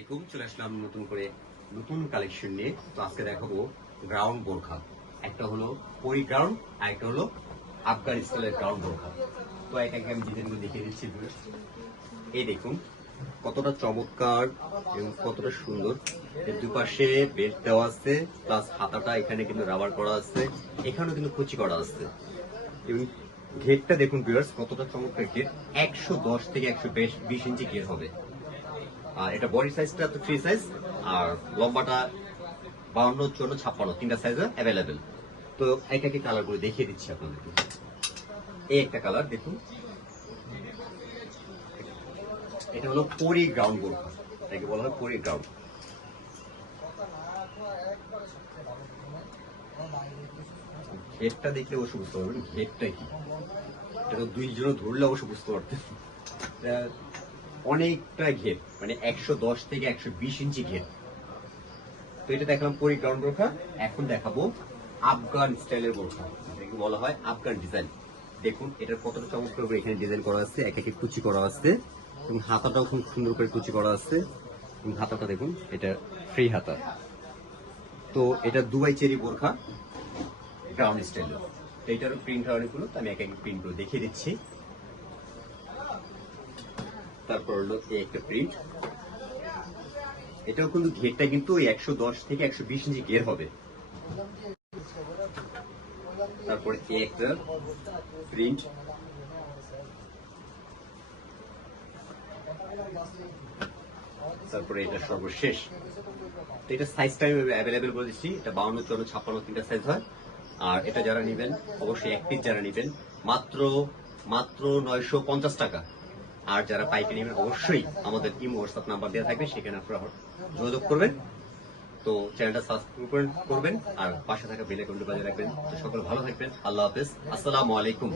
আলাইকুম, চলে আসলাম নতুন করে নতুন কালেকশন নিয়ে। তো আজকে দেখাবো গ্রাউন্ড বোরখা। একটা হলো পরি গ্রাউন্ড আর একটা হলো আফগান স্টাইলের গ্রাউন্ড বোরখা। তো এটাকে আমি ডিজাইনগুলো দেখিয়ে দিচ্ছি। এই দেখুন কতটা চমৎকার এবং কতটা সুন্দর। এর দুপাশে বেল্ট দেওয়া আছে, প্লাস হাতাটা এখানে কিন্তু রাবার করা আছে, এখানেও কিন্তু কুচি করা আছে। এবং ঘেরটা দেখুন ভিউয়ার্স, কতটা চমৎকার ঘের। 110 থেকে 120 ইঞ্চি ঘের হবে। আর এটা বডি সাইজটা তো ফ্রি সাইজ, আর লম্বাটা 52, 54, 56 তিনটা সাইজে অ্যাভেলেবেল। তো এটাকে কালার করে দেখিয়ে দিচ্ছি আপনাদেরকে। এই একটা কালার দেখুন, এটা হলো পরি গ্রাউন্ড বোরখা, এটাকে বলা হয় পরি গ্রাউন্ড। ঘেরটা দেখলে অবশ্য বুঝতে পারবেন ঘেরটা কি। এটা তো দুইজনে ধরলে অবশ্য বুঝতে পারতেন। অনেকটা ঘের, মানে 110 থেকে 120 ইঞ্চি ঘের। তো এটা দেখলাম পরি গ্রাউন্ড বোরখা। এখন দেখাবো আফগান স্টাইলের বোরখা, এটাকে বলা হয় আফগান ডিজাইন। দেখুন এটার কতটা চমৎকার করে এখানে ডিজাইন করা আছে, এক একে কুচি করা আছে, এবং হাতাটাও খুব সুন্দর করে কুচি করা আছে। এবং হাতাটা দেখুন, এটা ফ্রি হাতা। তো এটা দুবাই চেরি বোরখা গ্রাউন্ড স্টাইলের। তো এটারও প্রিন্ট অনেকগুলো, তো আমি এক এক প্রিন্ট গুলো দেখিয়ে দিচ্ছি। তারপর হলো এই একটা প্রিন্ট, এটাও কিন্তু ঘেরটা কিন্তু 110 থেকে 120 ইঞ্চি ঘের হবে। তারপরে এই একটা প্রিন্ট, তারপরে এটা সর্বশেষ। তো এটা সাইজটা অ্যাভেলেবেল করে দিচ্ছি, এটা 52, 54, 56 তিনটা সাইজ হয়। আর এটা যারা নেবেন অবশ্যই এক পিস যারা নেবেন মাত্র মাত্র 950 টাকা। আর যারা পাইকারি নেবেন অবশ্যই আমাদের ইমো হোয়াটসঅ্যাপ নাম্বার দেওয়া থাকবে, সেখানে আপনারা যোগাযোগ করবেন। তো চ্যানেলটা সাবস্ক্রাইব করবেন আর পাশে থাকা বেল আইকনটি বাজিয়ে রাখবেন। তো সকলে ভালো থাকবেন। আল্লাহ হাফেজ, আসসালামু আলাইকুম।